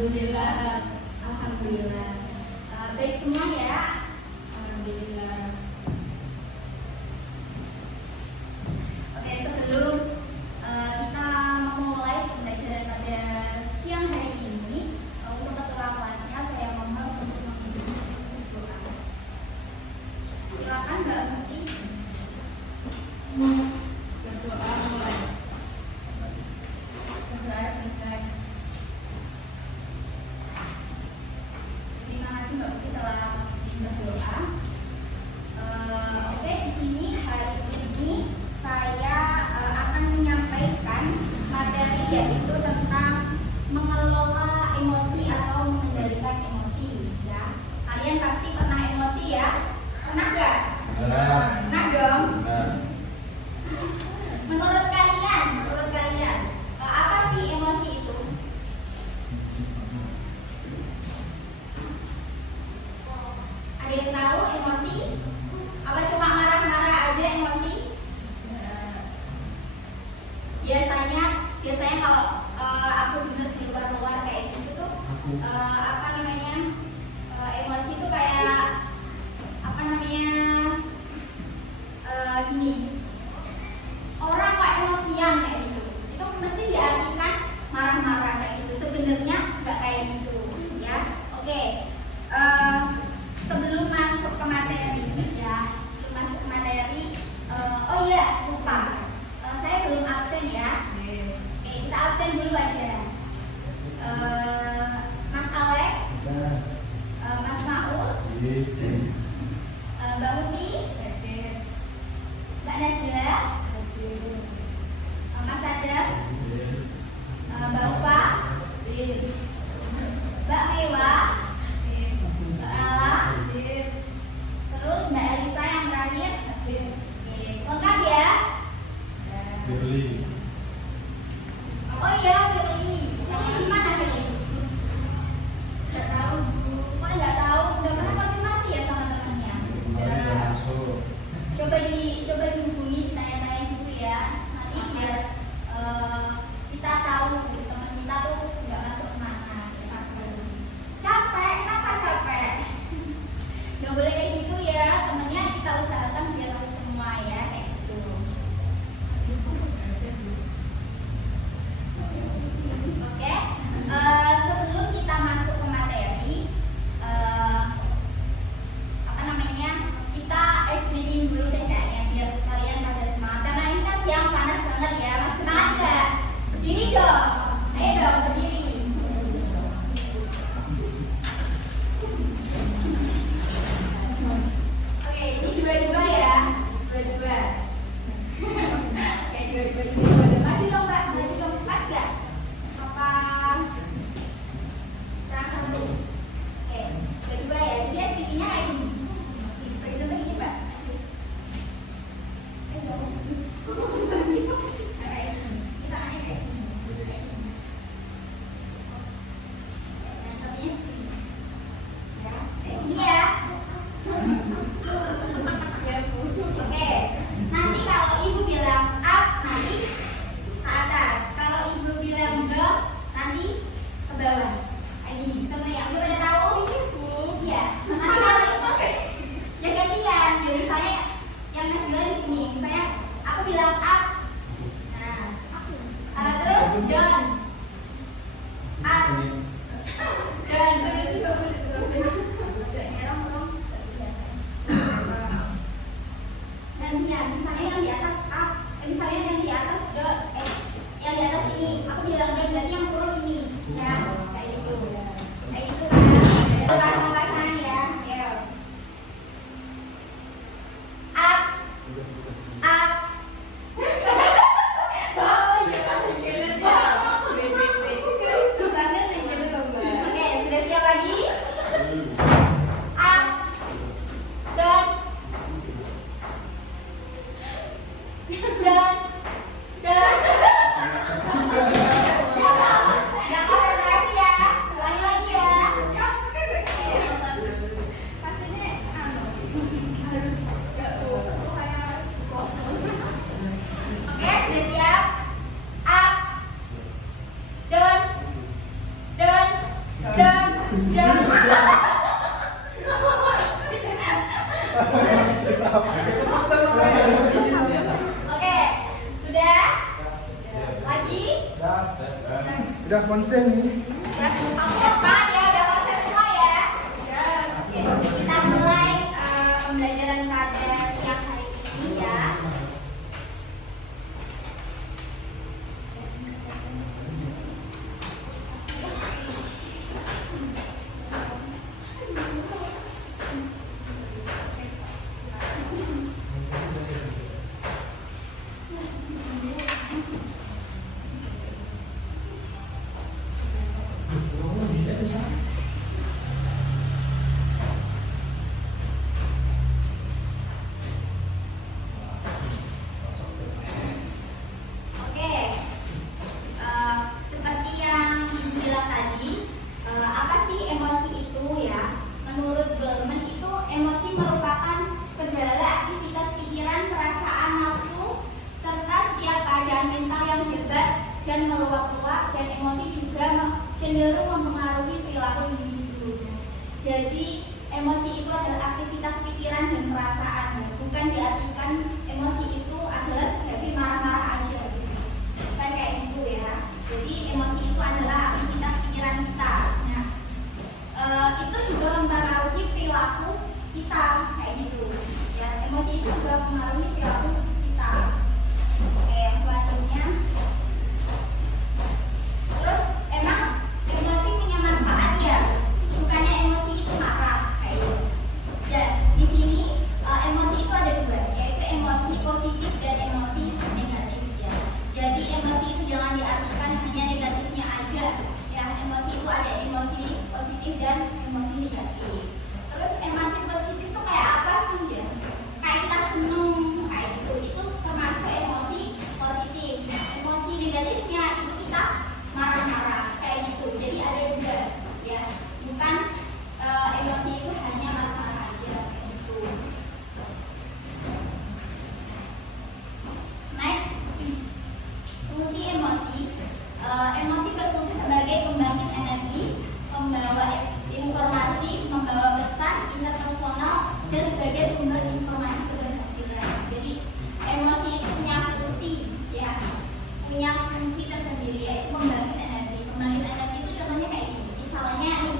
Alhamdulillah. Alhamdulillah. Baik semua ya. Alhamdulillah. Oke, sebelum kita memulai pembelajaran pada siang hari ini, untuk ketua kelasnya saya mohon untuk mengikuti doa. Silakan Mbak Muti. Berdoa mulai. Berdoa selesai. Terima kasih Mbak Muti telah memimpin berdoa. Oke, di sini hari ini saya akan menyampaikan materi yaitu tentang mengelola emosi atau mengendalikan emosi. Ya, kalian pasti pernah emosi ya? Pernah nggak? Pernah dong. Menurut kalian, apa sih emosi itu? Ada yang tahu emosi? Apa cuma marah-marah aja emosi? Biasanya kalau aku dengar di luar-luar kayak gitu tuh, emosi itu kayak gini. Orang kok emosian kayak gitu. Itu mesti diartikan marah-marah kayak gitu. Sebenarnya nggak kayak gitu, ya. Oke. Sebelum masuk ke materi, oh iya lupa. Saya belum absen ya. Oke, kita absen dulu aja. Mas Alek, Mas Maul, Mbak Uti, Mbak Nazila, Mas Adam, Mbak Upa, Mbak Mewa, Mbak Nala, terus Mbak Elisa yang terakhir. Lengkap ya? Oh iya, Firly. Firly di mana Firly? Nggak tahu Bu. Kok nggak tahu? Nggak pernah konfirmasi ya sama temannya? Coba dihubungi, tanya-tanya gitu ya. Nanti biar kita tahu teman kita tuh nggak masuk kemana. Capek? Kenapa capek? Nggak boleh kayak gitu ya. Temennya kita usahakan biar tahu semua ya, kayak gitu. Oke, sebelum kita masuk ke materi, kita ice breathing dulu deh kayaknya biar sekalian pada semangat. Karena ini kan siang panas banget ya, masih semangat nggak? Berdiri dong, ayo dong berdiri. Oke, ini dua-dua ya, dua-dua. Oke, dua-dua. Maju dong Mbak, maju dong, pas nggak? Apa? Kurang satu. Oke, dua-dua ya. Lihat giginya kayak gini. Begitu begini Mbak. Kayak gini. Kita kasih kayak gini. Nah, sepertinya sini. Ya, kayak gini ya. Oke, nanti kalau ibu bilang up, nanti ke atas. Kalau ibu bilang down, nanti ke bawah. Kayak gini. Coba yang udah pada tahu? Iya. Nanti kalau ya gantian. Jadi saya yang Nazila di sini. Misalnya aku bilang up. Nah, terus down. Up. Down. Gantian. Misalnya yang di atas up. Misalnya yang di atas down. Yang di atas ini. Aku bilang down, berarti yang turun ini. Ya, kayak gitu. Kayak gitu kan. Lepas sama tangan ya. Ayo. Up. Up. Oke, sudah siap lagi? Up. Down. Down. Down. Yang konsentrasi Oke, sudah? Lagi? Udah konsen nih. Aku cepat ya, udah konsen semua ya. Oke, kita mulai pembelajaran pada siang hari ini ya. Oke, seperti yang Ibu bilang tadi, apa sih emosi itu ya? Menurut Goleman itu emosi merupakan segala aktivitas pikiran, perasaan, nafsu, serta setiap keadaan mental yang hebat dan meluap-luap, dan emosi juga cenderung mempengaruhi perilaku individu. Jadi emosi itu adalah aktivitas pikiran dan perasaan, ya. Bukan diartikan emosi itu adalah sebagai marah-marah aja gitu. Bukan kayak gitu ya. Jadi emosi itu adalah aktivitas pikiran kita. Nah, itu juga mempengaruhi perilaku kita kayak gitu. Ya, emosi itu juga mempengaruhi perilaku kita. Oke, yang selanjutnya. Terus emang emosi punya manfaat ya? Bukannya emosi itu marah kayak gitu. Dan di sini emosi itu ada dua, yaitu emosi positif dan emosi negatif ya. Jadi emosi itu jangan diartikan hanya negatifnya aja. Ya, emosi itu ada emosi positif dan emosi negatif. Terus emosi positif itu kayak apa sih ya? Kayak kita seneng kayak gitu. Itu termasuk emosi positif. Nah, emosi negatifnya itu kita marah-marah kayak gitu. Jadi ada dua ya. Bukan emosi itu hanya marah-marah aja kayak gitu. Next, fungsi emosi. Emosi berfungsi sebagai pembangkit energi, membawa informasi, membawa pesan interpersonal, dan sebagai sumber informasi keberhasilan. Jadi emosi itu punya fungsi, ya, punya fungsi tersendiri, yaitu membangkit energi. Membangkit energi itu contohnya kayak gini. Misalnya nih,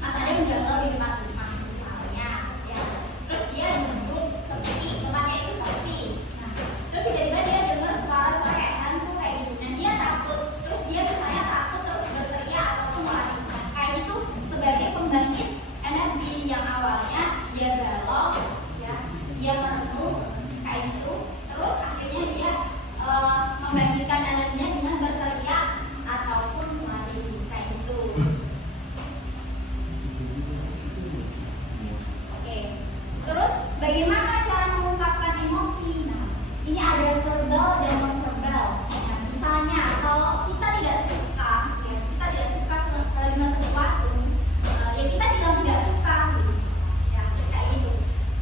Mas Adam galau di depan rumah, misalnya, ya. Terus dia duduk sepi, tempatnya itu sepi. Nah, terus tiba-tiba dia dengar suara-suara kayak hantu kayak gitu. Nah, dia takut. Terus dia misalnya takut terus berteriak ataupun lari. Nah, kayak itu sebagai pembangkit energi yang awalnya dia galau, ya, dia merenung kayak gitu. Terus akhirnya dia membangkitkan energinya dengan berteriak ataupun lari kayak gitu. Oke. Terus bagaimana cara mengungkapkan emosi? Nah, ini ada verbal dan non verbal. Nah, misalnya kalau kita tidak suka, ya, kita tidak suka dengan sesuatu, ya kita bilang tidak suka, gitu. Ya, kayak gitu.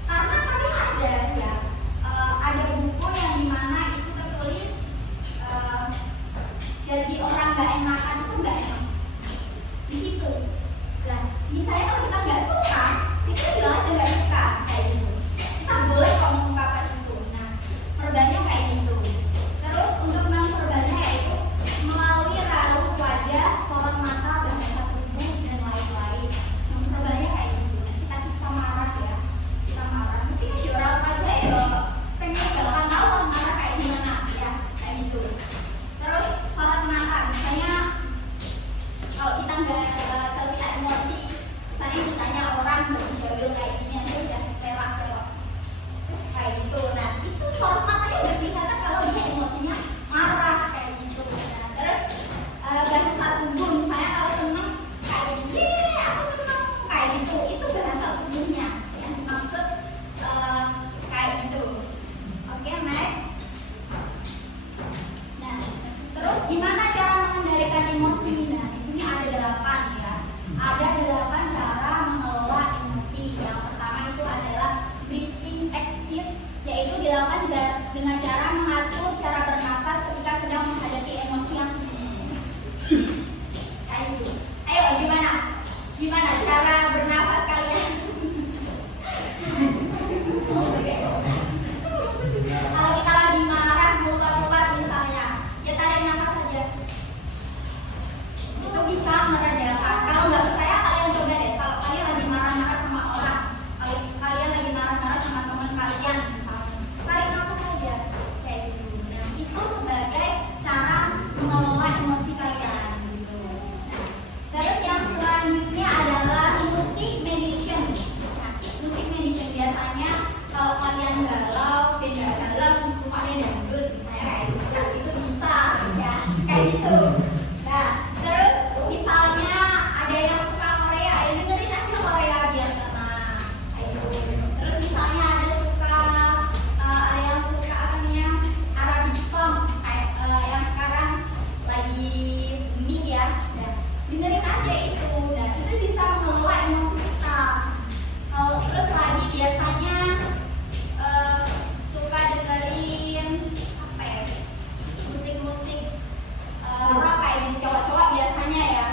Karena kadang ada ya, ada buku yang dimana itu tertulis jadi orang nggak enakan itu nggak enak di situ. Nah, misalnya kalau kita nggak suka, kita bilang aja nggak suka kayak gitu. Kita boleh kok mengungkapkan itu. Nah, verbalnya kayak gitu. Terus untuk non verbalnya yaitu melalui raut wajah, sorot mata, bahasa tubuh dan lain-lain. Non verbalnya kayak gitu. Nah, kita marah ya, kita marah. Mesti ya raut wajah ya, sengit bahkan tahu orang marah kayak gimana ya, kayak gitu. Terus sorot mata, misalnya kalau kita emosi, misalnya ditanya mengelola emosi kalian gitu. Terus yang selanjutnya adalah musik meditation. Nah, musik meditation biasanya kalau kalian galau, beda galau, rumahnya dangdut, misalnya kayak itu bisa ya, kayak gitu. Nah, terus misalnya ada yang suka Korea, ya dengerin aja Korea biar tenang. Kayak gitu. Terus misalnya ada yang suka apa namanya Arabic song, kayak yang sekarang lagi booming ya. Nah, dengerin aja itu. Nah, itu bisa mengelola emosi kita. Terus lagi biasanya suka dengerin apa ya, musik-musik rock kayak gitu, cowok-cowok biasanya ya.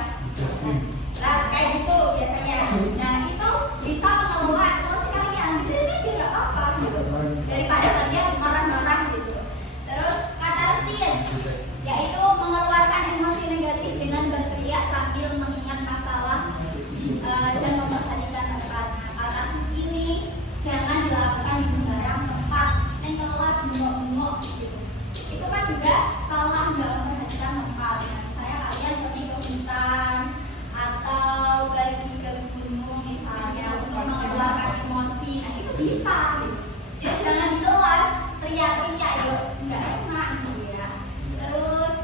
Nah, kayak gitu biasanya. Nah, itu bisa mengelola emosi kalian. Dengerin juga apa gitu. Daripada kalian marah-marah gitu. Terus katarsis, yaitu mengeluarkan emosi negatif dengan berteriak sambil mengingat masalah dan memperhatikan tempat. Katarsis ini jangan dilakukan di sembarang tempat, yang kelas bengok-bengok gitu. Itu kan juga salah, nggak memperhatikan tempat. Nah, misalnya kalian pergi ke hutan atau pergi ke gunung misalnya untuk mengeluarkan emosi, nah itu bisa gitu. Ya jangan di kelas teriak-teriak, yuk nggak enak gitu ya. Terus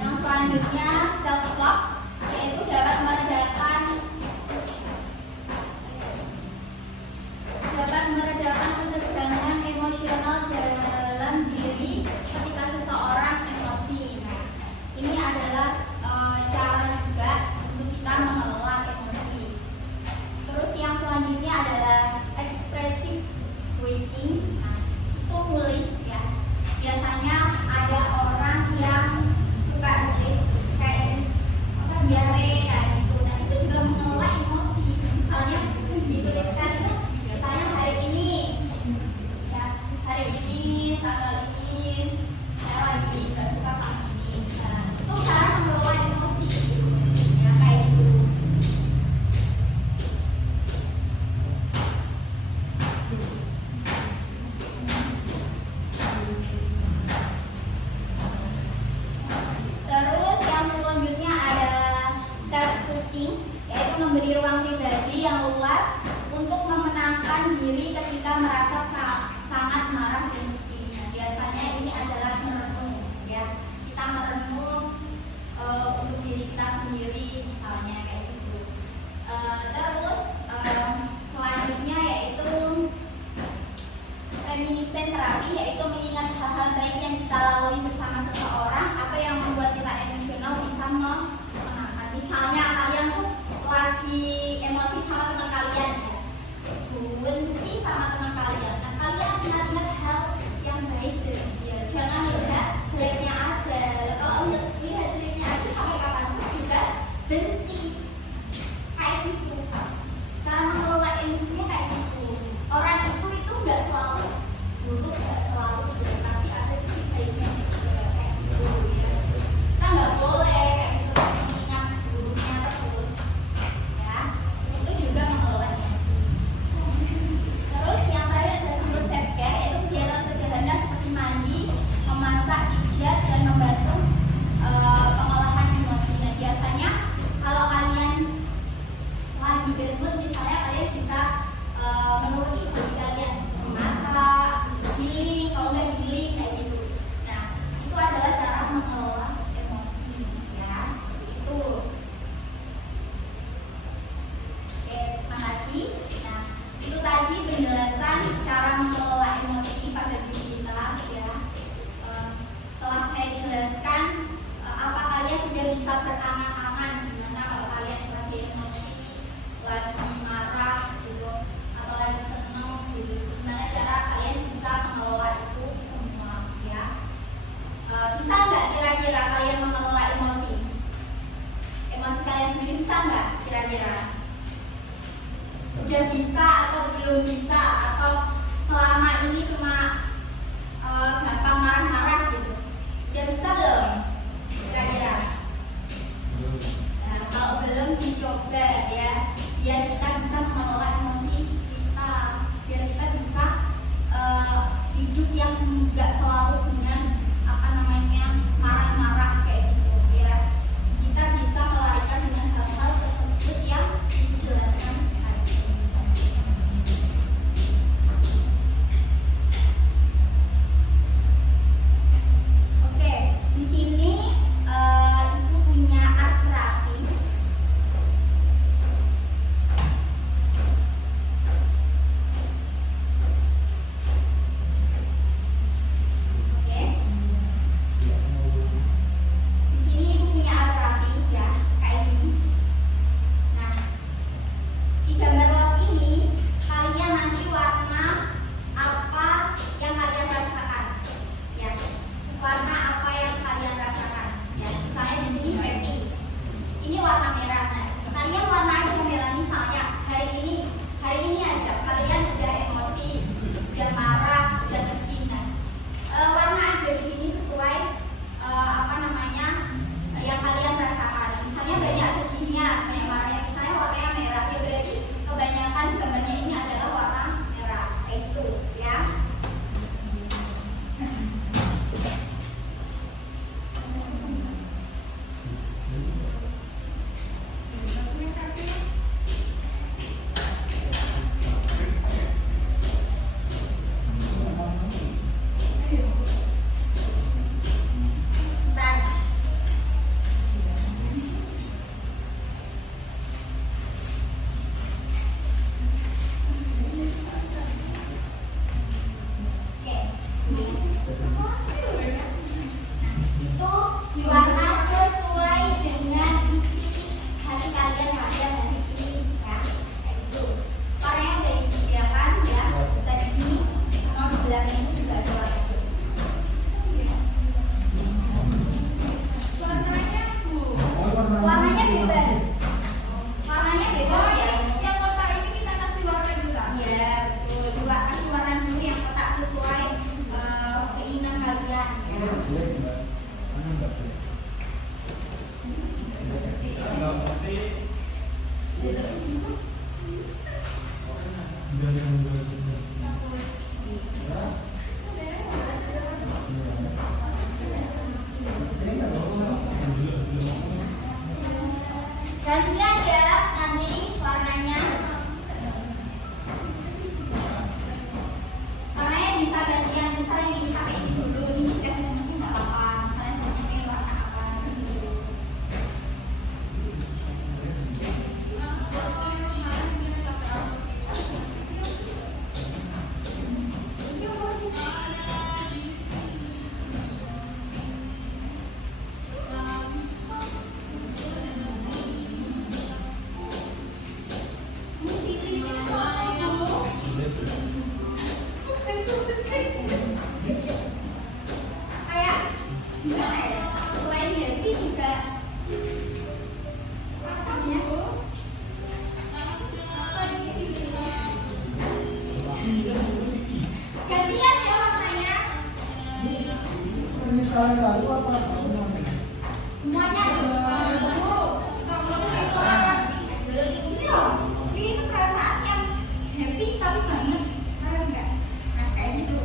yang selanjutnya self love, yaitu dapat meredakan ketegangan emosional dalam diri ketika seseorang emosi. Nah, ini adalah cara juga untuk kita mengelola emosi. Terus yang selanjutnya adalah expressive breathing. Nah, itu nulis ya. Biasanya ada orang yang suka nulis kayak diare kayak gitu. Nah, itu juga mengelola emosi. Misalnya dituliskan itu misalnya hari ini ya, hari ini tanggal ini saya lagi nggak suka sama ini. Nah, itu cara mengelola emosi ya, kayak gitu. Terus yang selanjutnya ada self-soothing, yaitu memberi ruang pribadi yang luas untuk memenangkan diri ketika merasa sangat marah dan sedih. Nah, biasanya ini adalah merenung ya. Kita merenung untuk diri kita sendiri misalnya kayak gitu. Terus selanjutnya yaitu reminiscence terapi, yaitu mengingat hal-hal baik yang kita lalui bersama seseorang atau yang membuat kita emosional bisa menenangkan. Misalnya kalian tuh lagi emosi sama teman kalian ya, benci sama teman kalian. Nah, kalian ingat hal yang baik dari dia, jangan lihat jeleknya aja. Kalau lihat jeleknya aja sampai kapanpun juga benci kayak gitu. Cara mengelola emosinya kayak gitu. Orang itu nggak selalu buruk, nggak selalu jelek, tapi ada sisi baiknya juga kayak gitu ya. Kita nggak boleh kayak gitu mengingat buruknya terus ya. Itu juga mengelola emosi. Terus yang terakhir ada self care, yaitu kegiatan sederhana seperti mandi, memasak, pijat, dan membantu pengolahan emosi. Nah, biasanya kalau kalian lagi bad mood misalnya, kalian bisa menuruti hobi kalian, masak, healing, kalau nggak healing kayak gitu. Nah, itu adalah cara mengelola emosi ya, seperti itu. Oke, terima kasih. Nah, itu tadi penjelasan cara mengelola emosi pada diri kita ya. Setelah saya jelaskan, apa kalian sudah bisa berangan-angan gimana kalau kalian lagi emosi, lagi marah gitu, atau lagi seneng gitu, gimana cara kalian bisa mengelola itu semua ya. Bisa nggak kira-kira kalian mengelola emosi kalian sendiri, bisa nggak kira-kira? Udah bisa atau belum bisa, atau selama ini cuma gampang marah-marah gitu? Udah bisa belum kira-kira? Nah, kalau belum, dicoba ya, biar kita bisa mengelola emosi kita, biar kita bisa hidup yang nggak selalu dengan apa namanya marah warna sesuai dengan isi hati kalian yang ada hari ini ya. Kayak gitu. Warnanya udah disediakan ya. Bisa di sini. Kalau di belakang itu juga ada warna itu. Warnanya Bu. Warnanya bebas. Warnanya bebas ya. Yang kotak ini kita kasih warna juga. Iya, betul. Coba kasih warna dulu yang kotak sesuai keinginan kalian ya. Gantian ya nanti warnanya. Warnanya bisa gantian, misalnya ini pakai ini dulu, ini dikasih sama ini nggak apa-apa. Misalnya punya ini warna apa gitu. Kayak gimana ya? Selain happy juga warnanya gantian ya warnanya. Ini salah satu apa semuanya? Semuanya ini loh, ini itu perasaan yang happy tapi banget, tahu nggak? Nah kayak gitu.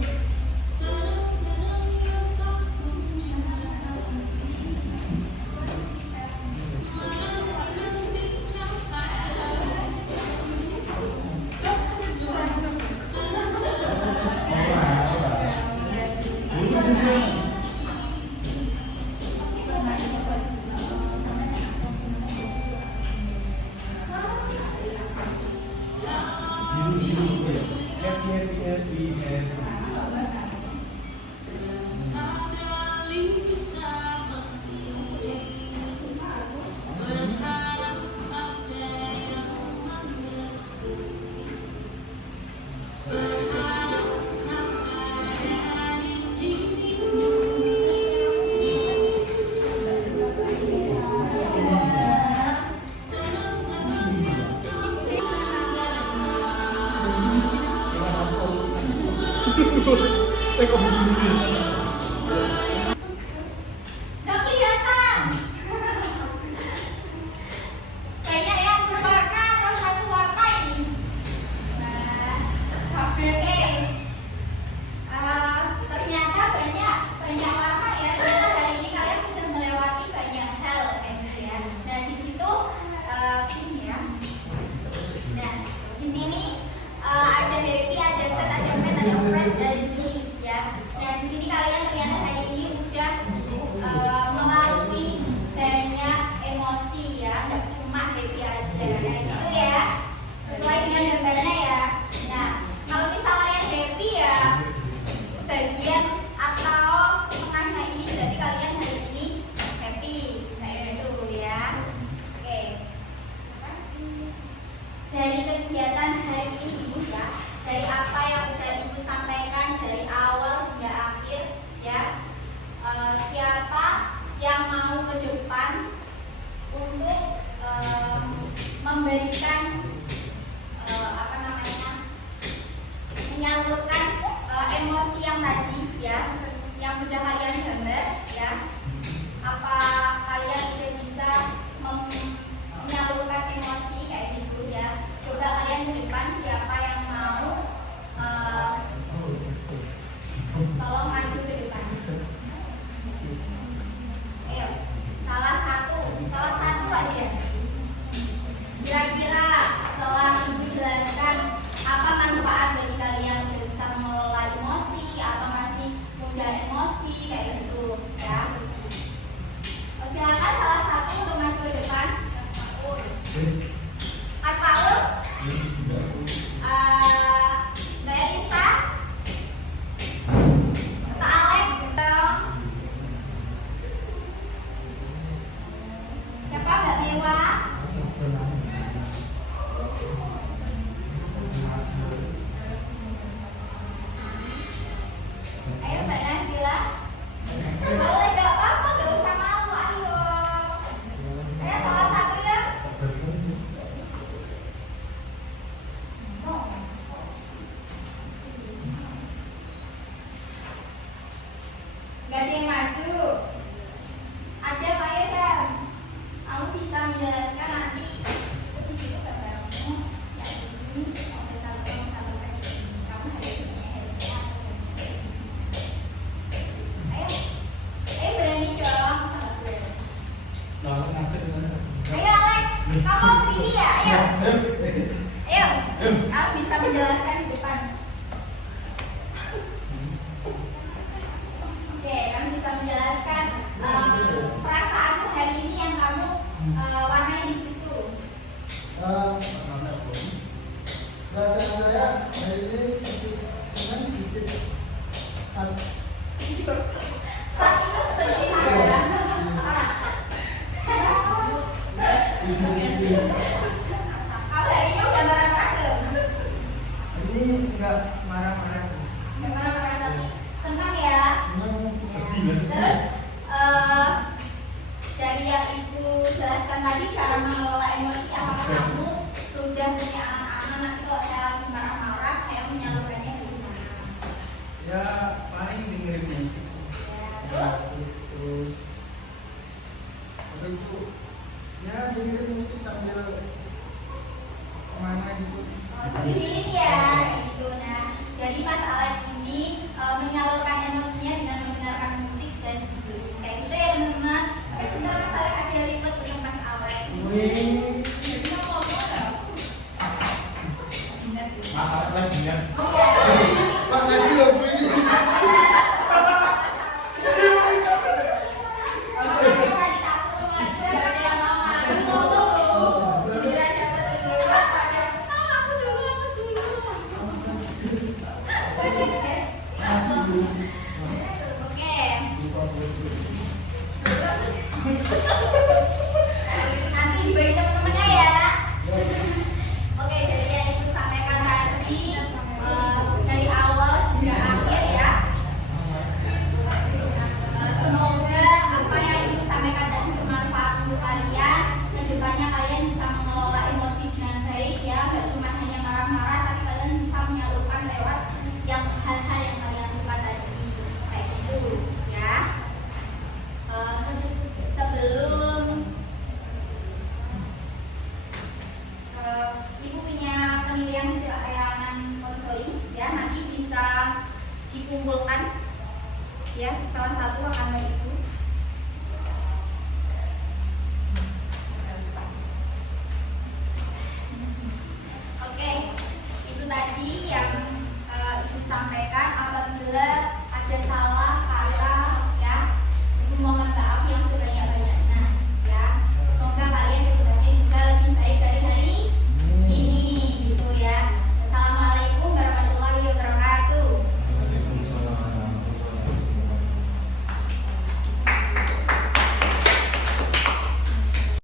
Nggak kelihatan. Kayaknya yang berwarna atau satu warna ini. Nah, oke. Ternyata banyak warna ya. Ternyata hari ini kalian sudah melewati banyak hal kayak gitu ya. Nah di situ ini ya. Nah di sini ada happy, ada sad, ada mad, ada friend dari sini ya. Nah di sini kalian ternyata hari ini udah melalui banyak emosi ya, nggak cuma happy aja. Nah gitu ya, sesuai dengan gambarnya ya. Nah kalau misalnya yang happy ya sebagian atau setengahnya ini berarti kalian hari ini happy kayak gitu ya. Oke. Dari kegiatan hari ini ya, dari apa yang sudah Ibu sampaikan dari awal hingga akhir ya, siapa yang mau ke depan untuk memberikan apa namanya, menyalurkan emosi yang tadi ya, yang sudah kalian gambar ya. Apa kalian sudah bisa menyalurkan emosi kayak gitu ya? Coba kalian ke depan, siapa yang mau tolong maju ke depan. Ayo, salah satu aja. Kira-kira setelah Ibu jelaskan apa manfaat bagi kalian, bisa mengelola emosi atau masih mudah emosi kayak gitu ya. Silakan salah satu untuk maju ke depan. Mas Paul, Mbak Elisa, Pak Alex, dong. Kamu pilih ya, ayo. Ayo, kamu bisa menjelaskan di depan. Oke, kamu bisa menjelaskan perasaanmu hari ini yang kamu warnai di situ. Perasaan saya hari ini sedikit senang, sedikit Saat itu sedih ya. Kamu hari ini udah marah-marah belum? ini enggak marah-marah. Udah marah-marah tapi senang ya. Senang. Terus dari yang ibu jelaskan tadi cara mengelola emosi, apakah kamu sudah punya angan-angan nanti kalau saya lagi marah-marah saya menyalurkannya di mana? Ya paling dengerin musik. Ya, Terus apa itu? Ya dengerin musik sambil kemana gitu. seperti ini ya, gitu. Nah, jadi Mas Alex ini menyalurkan emosinya dengan mendengarkan musik dan kayak gitu ya teman-teman. Oke, sebentar Mas Alex ada ribet dengan Mas Alex. Wih.